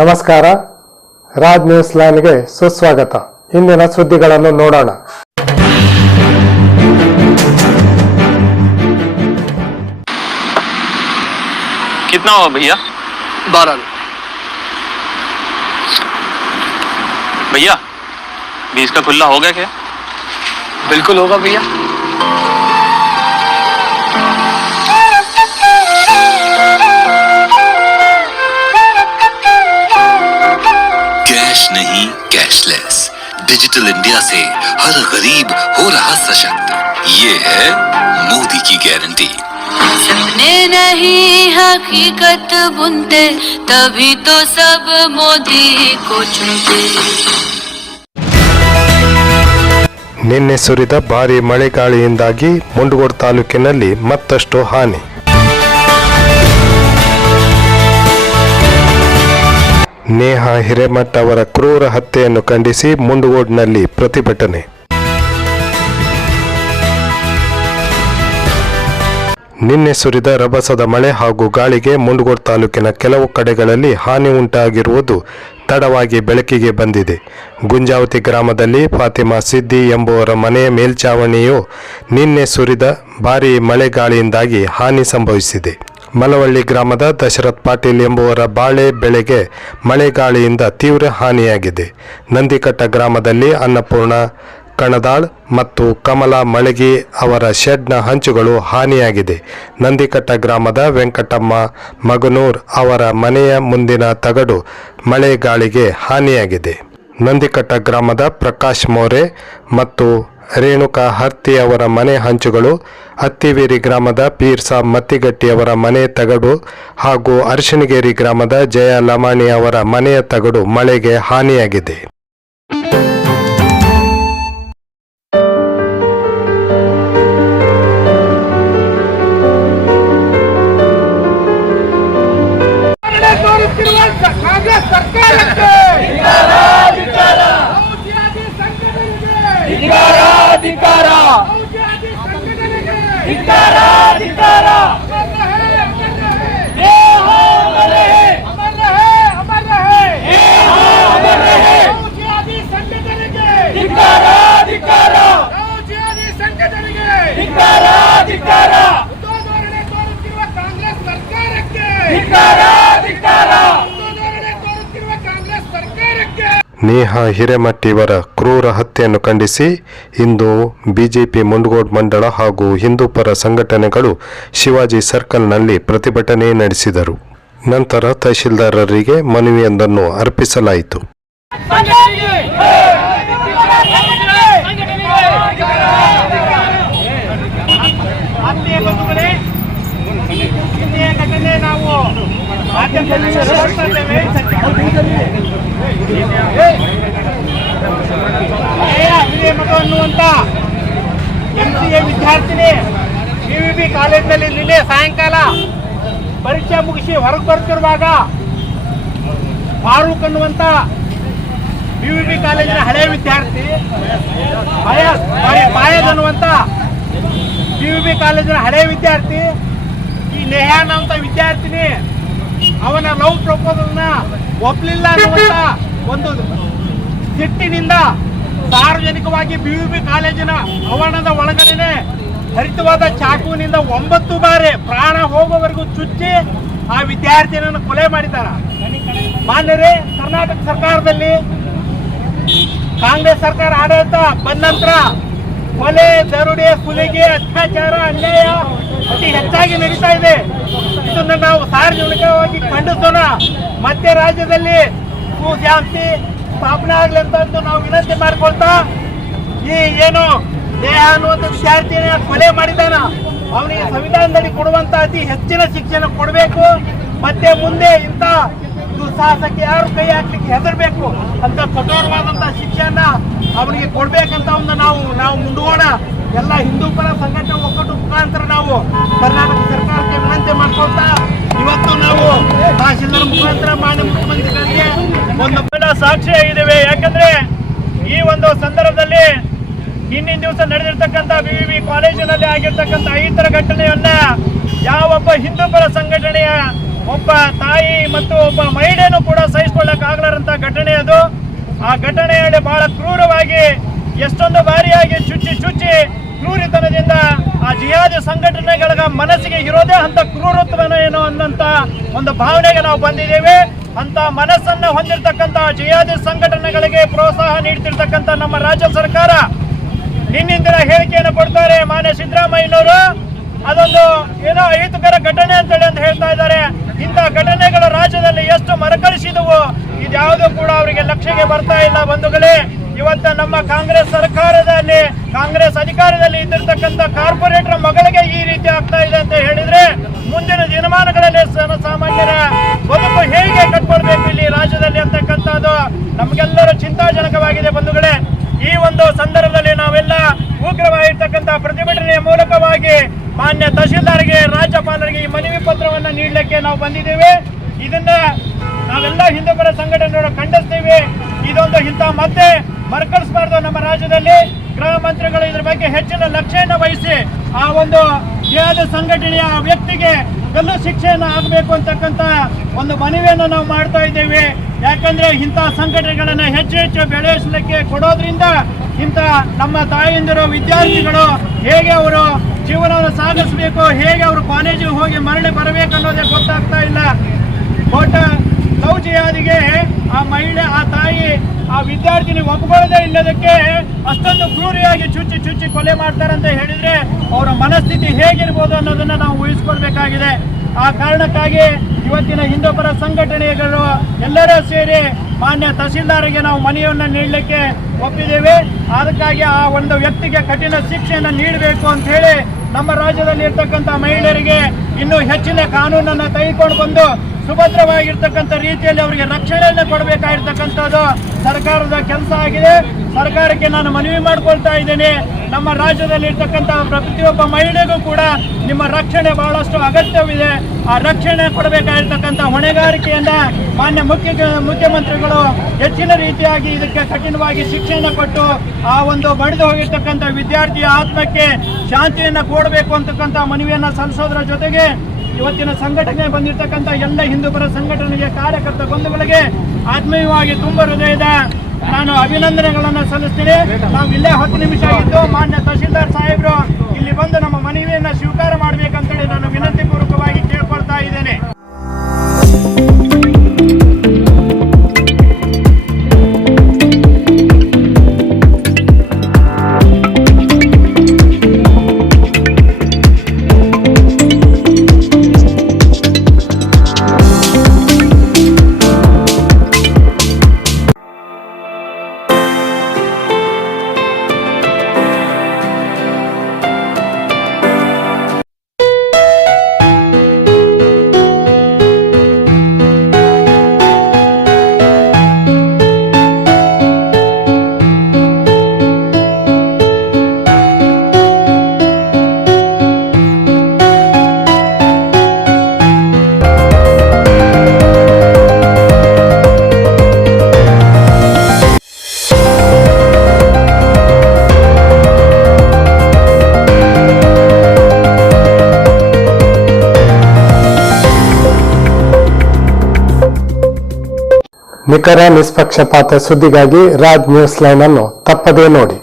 ನಮಸ್ಕಾರ, ರಾಜ್ ನ್ಯೂಸ್ ಲೈನ್ಗೆ ಸುಸ್ವಾಗತ. ಇಂದಿನ ಸುದ್ದಿಗಳನ್ನು ನೋಡೋಣ. कितना हुआ भैया? 12। भैया 20 का खुला हो गया क्या? बिल्कुल होगा भैया। कैश नहीं कैशलेस, डिजिटल इंडिया से हर गरीब हो रहा सशक्त। ये है मोदी की गारंटी। सपने नहीं हकीकत बुनते, तभी तो सब मोदी को चुनते। ನಿನ್ನೆ ಸುರಿದ ಭಾರೀ ಮಳೆಗಾಳಿಯಿಂದಾಗಿ ಮುಂಡಗೋಡ ತಾಲೂಕಿನಲ್ಲಿ ಮತ್ತಷ್ಟು ಹಾನಿ. ನೇಹಾ ಹಿರೇಮಠ ಅವರ ಕ್ರೂರ ಹತ್ಯೆಯನ್ನು ಖಂಡಿಸಿ ಮುಂಡಗೋಡ್ನಲ್ಲಿ ಪ್ರತಿಭಟನೆ. ನಿನ್ನೆ ಸುರಿದ ರಭಸದ ಮಳೆ ಹಾಗೂ ಗಾಳಿಗೆ ಮುಂಡಗೋಡ ತಾಲೂಕಿನ ಕೆಲವು ಕಡೆಗಳಲ್ಲಿ ಹಾನಿ ಉಂಟಾಗಿರುವುದು ತಡವಾಗಿ ಬೆಳಕಿಗೆ ಬಂದಿದೆ. ಗುಂಜಾವತಿ ಗ್ರಾಮದಲ್ಲಿ ಫಾತಿಮಾ ಸಿದ್ದಿ ಎಂಬುವರ ಮನೆಯ ಮೇಲ್ಛಾವಣಿಯು ನಿನ್ನೆ ಸುರಿದ ಭಾರೀ ಮಳೆಗಾಳಿಯಿಂದಾಗಿ ಹಾನಿ ಸಂಭವಿಸಿದೆ. ಮಲವಳ್ಳಿ ಗ್ರಾಮದ ದಶರಥ್ ಪಾಟೀಲ್ ಎಂಬುವರ ಬಾಳೆ ಬೆಳೆಗೆ ಮಳೆಗಾಳಿಯಿಂದ ತೀವ್ರ ಹಾನಿಯಾಗಿದೆ. ನಂದಿಕಟ್ಟ ಗ್ರಾಮದಲ್ಲಿ ಅನ್ನಪೂರ್ಣ ಕಣದಾಳ್ ಮತ್ತು ಕಮಲಾ ಮಳಗಿ ಅವರ ಶೆಡ್ನ ಹಂಚುಗಳು ಹಾನಿಯಾಗಿದೆ. ನಂದಿಕಟ್ಟ ಗ್ರಾಮದ ವೆಂಕಟಮ್ಮ ಮಗನೂರ್ ಅವರ ಮನೆಯ ಮುಂದಿನ ತಗಡು ಮಳೆಗಾಳಿಗೆ ಹಾನಿಯಾಗಿದೆ. ನಂದಿಕಟ್ಟ ಗ್ರಾಮದ ಪ್ರಕಾಶ್ ಮೋರೆ ಮತ್ತು ರೇಣುಕಾ ಹರ್ತಿ ಅವರ ಮನೆ ಹಂಚುಗಳು, ಅತ್ತಿವೇರಿ ಗ್ರಾಮದ ಪೀರ್ಸಾ ಮತ್ತಿಗಟ್ಟಿ ಅವರ ಮನೆ ತಗಡು ಹಾಗೂ ಅರಶಿಣಗೇರಿ ಗ್ರಾಮದ ಜಯ ಲಮಾಣಿ ಅವರ ಮನೆಯ ತಗಡು ಮಳೆಗೆ ಹಾನಿಯಾಗಿದೆ. ನೇಹಾ ಹಿರೇಮಠ ಇವರ ಕ್ರೂರ ಹತ್ಯೆಯನ್ನು ಖಂಡಿಸಿ ಇಂದು ಬಿಜೆಪಿ ಮುಂಡಗೋಡ ಮಂಡಳ ಹಾಗೂ ಹಿಂದೂಪರ ಸಂಘಟನೆಗಳು ಶಿವಾಜಿ ಸರ್ಕಲ್ನಲ್ಲಿ ಪ್ರತಿಭಟನೆ ನಡೆಸಿದರು. ನಂತರ ತಹಶೀಲ್ದಾರರಿಗೆ ಮನವಿಯೊಂದನ್ನು ಅರ್ಪಿಸಲಾಯಿತು. ಅನ್ನುವಂತ MCA ವಿದ್ಯಾರ್ಥಿನಿ PVB ಕಾಲೇಜಿನಲ್ಲಿ ನಿನ್ನೆ ಸಾಯಂಕಾಲ ಪರೀಕ್ಷೆ ಮುಗಿಸಿ ಹೊರಗೆ ಬರ್ತಿರುವಾಗ ಫಾರೂಕ್ ಅನ್ನುವಂತ PVB ಕಾಲೇಜಿನ ಹಳೆಯ ವಿದ್ಯಾರ್ಥಿ, ಫಾಯದ್ ಅನ್ನುವಂತ PVB ಕಾಲೇಜಿನ ಹಳೆಯ ವಿದ್ಯಾರ್ಥಿ, ಈ ನೇಹಾ ಅನ್ನುವಂತ ವಿದ್ಯಾರ್ಥಿನಿ ಅವನ ಲವ್ ಪ್ರಪೋಸಲ್ನ ಒಪ್ಪಲಿಲ್ಲ ಅನ್ನುವಂತ ಒಂದು ಸಿಟ್ಟಿನಿಂದ ಸಾರ್ವಜನಿಕವಾಗಿ PVB ಕಾಲೇಜಿನ ಆವರಣದ ಒಳಗಡೆ ಹರಿತವಾದ ಚಾಕುವಿನಿಂದ 9 ಬಾರಿ ಪ್ರಾಣ ಹೋಗುವವರೆಗೂ ಚುಚ್ಚಿ ಆ ವಿದ್ಯಾರ್ಥಿಯನ್ನು ಕೊಲೆ ಮಾಡಿದ್ದಾರೆ. ಮಾನ್ಯರೇ, ಕರ್ನಾಟಕ ಸರ್ಕಾರದಲ್ಲಿ ಕಾಂಗ್ರೆಸ್ ಸರ್ಕಾರ ಆಡಳಿತ ಬಂದ ನಂತರ ಕೊಲೆ, ದರೋಡೆ, ಸುಲಿಗೆ, ಅತ್ಯಾಚಾರ, ಅನ್ಯಾಯ ಅತಿ ಹೆಚ್ಚಾಗಿ ನಡೀತಾ ಇದೆ. ಇದನ್ನು ನಾವು ಸಾರ್ವಜನಿಕವಾಗಿ ಖಂಡಿಸೋಣ. ಮತ್ತೆ ರಾಜ್ಯದಲ್ಲಿ ಶಾಂತಿ ಸ್ಥಾಪನೆ ಆಗ್ಲಿ ಅಂತ ನಾವು ವಿನಂತಿ ಮಾಡಿಕೊಳ್ತಾ, ಈ ಏನು ನೇಹಾ ಅನ್ನುವಂಥ ವಿದ್ಯಾರ್ಥಿನ ಕೊಲೆ ಮಾಡಿದಾನ ಅವನಿಗೆ ಸಂವಿಧಾನದಲ್ಲಿ ಕೊಡುವಂತ ಅತಿ ಹೆಚ್ಚಿನ ಶಿಕ್ಷಣ ಕೊಡಬೇಕು. ಮತ್ತೆ ಮುಂದೆ ಇಂಥ ದುಸ್ಸಾಹಸಕ್ಕೆ ಯಾರು ಕೈ ಹಾಕ್ಲಿಕ್ಕೆ ಹೆದರ್ಬೇಕು ಅಂತ ಕಠೋರವಾದಂತಹ ಶಿಕ್ಷಣ ಅವನಿಗೆ ಕೊಡ್ಬೇಕಂತ ಒಂದು ನಾವು ಮುಂದೋಣ. ಎಲ್ಲ ಹಿಂದೂಪರ ಸಂಘಟನೆ ಒಕ್ಕೂಟ ಮುಖಾಂತರ ನಾವು ಕರ್ನಾಟಕ ಸರ್ಕಾರಕ್ಕೆ ವಿನಂತಿ ಮಾಡ್ಕೊಳ್ತಾ, ಇವತ್ತು ನಾವು ತಹಶೀಲ್ದಾರ್ ಮುಖಾಂತರ ಮಾನ್ಯ ಮುಖ್ಯಮಂತ್ರಿಗಳಿಗೆ ಒಂದು ಸಾಕ್ಷಿ ಆಗಿದ್ದೇವೆ. ಯಾಕಂದ್ರೆ ಈ ಒಂದು ಸಂದರ್ಭದಲ್ಲಿ ಹಿಂದಿನ ದಿವಸ ನಡೆದಿರ್ತಕ್ಕಂಥ BVB ಕಾಲೇಜಿನಲ್ಲಿ ಆಗಿರ್ತಕ್ಕಂಥ ಈ ತರ ಘಟನೆಯನ್ನ ಯಾವೊಬ್ಬ ಹಿಂದೂಪರ ಸಂಘಟನೆಯ ಒಬ್ಬ ತಾಯಿ ಮತ್ತು ಒಬ್ಬ ಮಹಿಳೆಯನ್ನು ಕೂಡ ಸಹಿಸಿಕೊಳ್ಳಕ್ಕಾಗಲಾರಂತ ಘಟನೆ ಅದು. ಆ ಘಟನೆಯಲ್ಲಿ ಬಹಳ ಕ್ರೂರವಾಗಿ ಎಷ್ಟೊಂದು ಬಾರಿಯಾಗಿ ಚುಚ್ಚಿ ಕ್ರೂರಿತನದಿಂದ ಆ ಜಿಹಾದಿ ಸಂಘಟನೆಗಳ ಮನಸ್ಸಿಗೆ ಇರೋದೇ ಅಂತ ಕ್ರೂರತ್ವನ ಏನೋ ಅನ್ನಂತ ಒಂದು ಭಾವನೆಗೆ ನಾವು ಬಂದಿದ್ದೇವೆ. ಅಂತ ಮನಸ್ಸನ್ನ ಹೊಂದಿರತಕ್ಕಂತ ಜಿಹಾದಿ ಸಂಘಟನೆಗಳಿಗೆ ಪ್ರೋತ್ಸಾಹ ನೀಡ್ತಿರ್ತಕ್ಕಂಥ ನಮ್ಮ ರಾಜ್ಯ ಸರ್ಕಾರ ನಿನ್ನಿಂದಿನ ಹೇಳಿಕೆಯನ್ನು ಕೊಡ್ತಾರೆ. ಮಾನ್ಯ ಸಿದ್ದರಾಮಯ್ಯನವರು ಅದೊಂದು ಏನೋ ಅಹಿತಕರ ಘಟನೆ ಅಂತೇಳಿ ಅಂತ ಹೇಳ್ತಾ ಇದ್ದಾರೆ. ಇಂಥ ಘಟನೆಗಳು ರಾಜ್ಯದಲ್ಲಿ ಎಷ್ಟು ಮರುಕಳಿಸಿದವು, ಇದ್ಯಾವುದೂ ಕೂಡ ಅವರಿಗೆ ಲಕ್ಷ್ಯಕ್ಕೆ ಬರ್ತಾ ಇಲ್ಲ ಬಂಧುಗಳೇ. ಇವತ್ತ ನಮ್ಮ ಕಾಂಗ್ರೆಸ್ ಸರ್ಕಾರದಲ್ಲಿ ಕಾಂಗ್ರೆಸ್ ಅಧಿಕಾರದಲ್ಲಿ ಇದ್ದಿರ್ತಕ್ಕಂಥ ಕಾರ್ಪೊರೇಟರ್ ಮಗಳಿಗೆ ಈ ರೀತಿ ಆಗ್ತಾ ಇದೆ ಅಂತ ಹೇಳಿದ್ರೆ ಮುಂದಿನ ದಿನಮಾನಗಳಲ್ಲಿ ಜನಸಾಮಾನ್ಯರ ಬದುಕು ಹೇಗೆ ಕಟ್ಕೊಳ್ಬೇಕು ಇಲ್ಲಿ ರಾಜ್ಯದಲ್ಲಿ ಅಂತಕ್ಕಂಥದ್ದು ನಮಗೆಲ್ಲರೂ ಚಿಂತಾಜನಕವಾಗಿದೆ ಬಂಧುಗಳೇ. ಈ ಒಂದು ಸಂದರ್ಭದಲ್ಲಿ ನಾವೆಲ್ಲ ಉಗ್ರವಾಗಿರ್ತಕ್ಕಂಥ ಪ್ರತಿಭಟನೆಯ ಮೂಲಕವಾಗಿ ಮಾನ್ಯ ತಹಶೀಲ್ದಾರ್ಗೆ ರಾಜ್ಯಪಾಲರಿಗೆ ಈ ಮನವಿ ಪತ್ರವನ್ನು ನೀಡಲಿಕ್ಕೆ ನಾವು ಬಂದಿದ್ದೇವೆ. ಇದನ್ನ ನಾವೆಲ್ಲ ಹಿಂದೂಪರ ಸಂಘಟನೆಗಳು ಖಂಡಿಸ್ತೀವಿ. ಇದೊಂದು ಇಂಥ ಮತ್ತೆ ಮರುಕಳಿಸಬಾರ್ದು. ನಮ್ಮ ರಾಜ್ಯದಲ್ಲಿ ಗೃಹ ಮಂತ್ರಿಗಳು ಇದ್ರ ಬಗ್ಗೆ ಹೆಚ್ಚಿನ ಲಕ್ಷ್ಯವನ್ನು ವಹಿಸಿ ಆ ಒಂದು ಜಿಹಾದಿ ಸಂಘಟನೆಯ ವ್ಯಕ್ತಿಗೆ ಗಲ್ಲು ಶಿಕ್ಷೆಯನ್ನು ಆಗಬೇಕು ಅಂತಕ್ಕಂಥ ಒಂದು ಮನವಿಯನ್ನು ನಾವು ಮಾಡ್ತಾ ಇದ್ದೇವೆ. ಯಾಕಂದ್ರೆ ಇಂಥ ಸಂಘಟನೆಗಳನ್ನ ಹೆಚ್ಚು ಬೆಳೆಸಲಿಕ್ಕೆ ಕೊಡೋದ್ರಿಂದ ಇಂಥ ನಮ್ಮ ತಾಯಂದಿರು ವಿದ್ಯಾರ್ಥಿಗಳು ಹೇಗೆ ಅವರು ಜೀವನವನ್ನು ಸಾಗಿಸಬೇಕು, ಹೇಗೆ ಅವರು ಕಾಲೇಜಿಗೆ ಹೋಗಿ ಮರಳಿ ಬರಬೇಕು ಅನ್ನೋದೇ ಗೊತ್ತಾಗ್ತಾ ಇಲ್ಲ. ಲವ್ ಜಿಹಾದಿಗೆ ಆ ಮಹಿಳೆ ಆ ತಾಯಿ ಆ ವಿದ್ಯಾರ್ಥಿನಿ ಒಪ್ಕೊಳ್ಳದೆ ಇಲ್ಲದಕ್ಕೆ ಅಷ್ಟೊಂದು ಕ್ರೂರಿಯಾಗಿ ಚುಚ್ಚಿ ಕೊಲೆ ಮಾಡ್ತಾರೆ ಅಂತ ಹೇಳಿದ್ರೆ ಅವರ ಮನಸ್ಥಿತಿ ಹೇಗಿರ್ಬೋದು ಅನ್ನೋದನ್ನ ನಾವು ಊಹಿಸ್ಕೊಳ್ಬೇಕಾಗಿದೆ. ಆ ಕಾರಣಕ್ಕಾಗಿ ಇವತ್ತಿನ ಹಿಂದೂಪರ ಸಂಘಟನೆಗಳು ಎಲ್ಲರೂ ಸೇರಿ ಮಾನ್ಯ ತಹಶೀಲ್ದಾರ್ಗೆ ನಾವು ಮನವಿಯನ್ನು ನೀಡಲಿಕ್ಕೆ ಒಪ್ಪಿದ್ದೇವೆ. ಅದಕ್ಕಾಗಿ ಆ ಒಂದು ವ್ಯಕ್ತಿಗೆ ಕಠಿಣ ಶಿಕ್ಷೆಯನ್ನು ನೀಡಬೇಕು ಅಂತ ಹೇಳಿ ನಮ್ಮ ರಾಜ್ಯದಲ್ಲಿ ಇರ್ತಕ್ಕಂಥ ಮಹಿಳೆಯರಿಗೆ ಇನ್ನೂ ಹೆಚ್ಚಿನ ಕಾನೂನನ್ನು ತೆಗೆದುಕೊಂಡು ಬಂದು ಸುಭದ್ರವಾಗಿರ್ತಕ್ಕಂಥ ರೀತಿಯಲ್ಲಿ ಅವರಿಗೆ ರಕ್ಷಣೆಯನ್ನು ಕೊಡಬೇಕಾಗಿರ್ತಕ್ಕಂಥದ್ದು ಸರ್ಕಾರದ ಕೆಲಸ ಆಗಿದೆ. ಸರ್ಕಾರಕ್ಕೆ ನಾನು ಮನವಿ ಮಾಡ್ಕೊಳ್ತಾ ಇದ್ದೇನೆ, ನಮ್ಮ ರಾಜ್ಯದಲ್ಲಿ ಇರ್ತಕ್ಕಂಥ ಪ್ರತಿಯೊಬ್ಬ ಮಹಿಳೆಗೂ ಕೂಡ ನಿಮ್ಮ ರಕ್ಷಣೆ ಬಹಳಷ್ಟು ಅಗತ್ಯವಿದೆ. ಆ ರಕ್ಷಣೆ ಕೊಡಬೇಕಾಗಿರ್ತಕ್ಕಂಥ ಹೊಣೆಗಾರಿಕೆಯನ್ನ ಮಾನ್ಯ ಮುಖ್ಯಮಂತ್ರಿಗಳು ಹೆಚ್ಚಿನ ರೀತಿಯಾಗಿ ಇದಕ್ಕೆ ಕಠಿಣವಾಗಿ ಶಿಕ್ಷೆಯನ್ನು ಕೊಟ್ಟು ಆ ಒಂದು ಬಡಿದು ಹೋಗಿರ್ತಕ್ಕಂಥ ವಿದ್ಯಾರ್ಥಿಯ ಆತ್ಮಕ್ಕೆ ಶಾಂತಿಯನ್ನು ಕೊಡಬೇಕು ಅಂತಕ್ಕಂಥ ಮನವಿಯನ್ನು ಸಲ್ಲಿಸೋದ್ರ ಜೊತೆಗೆ ಇವತ್ತಿನ ಸಂಘಟನೆ ಬಂದಿರತಕ್ಕಂಥ ಎಲ್ಲ ಹಿಂದೂಪರ ಸಂಘಟನೆಯ ಕಾರ್ಯಕರ್ತ ಬಂಧುಗಳಿಗೆ ಆತ್ಮೀಯವಾಗಿ ತುಂಬ ಹೃದಯದ ನಾನು ಅಭಿನಂದನೆಗಳನ್ನು ಸಲ್ಲಿಸ್ತೀನಿ. ನಾವು ಇಲ್ಲೇ 10 ನಿಮಿಷ ಆಗಿದ್ದು ಮಾನ್ಯ ತಹಶೀಲ್ದಾರ್ ಸಾಹೇಬರು ಇಲ್ಲಿ ಬಂದು ನಮ್ಮ ಮನವಿಯನ್ನು ಸ್ವೀಕಾರ ಮಾಡಬೇಕಂತೇಳಿ ನಾನು ವಿನಂತಿ ಪೂರ್ವಕವಾಗಿ ಕೇಳ್ಕೊಳ್ತಾ ಇದ್ದೇನೆ. ನಿಖರ ನಿಷ್ಪಕ್ಷಪಾತ ಸುದ್ದಿಗಾಗಿ ರಾಜ್ ನ್ಯೂಸ್ ಲೈನ್ ಅನ್ನು ತಪ್ಪದೇ ನೋಡಿ.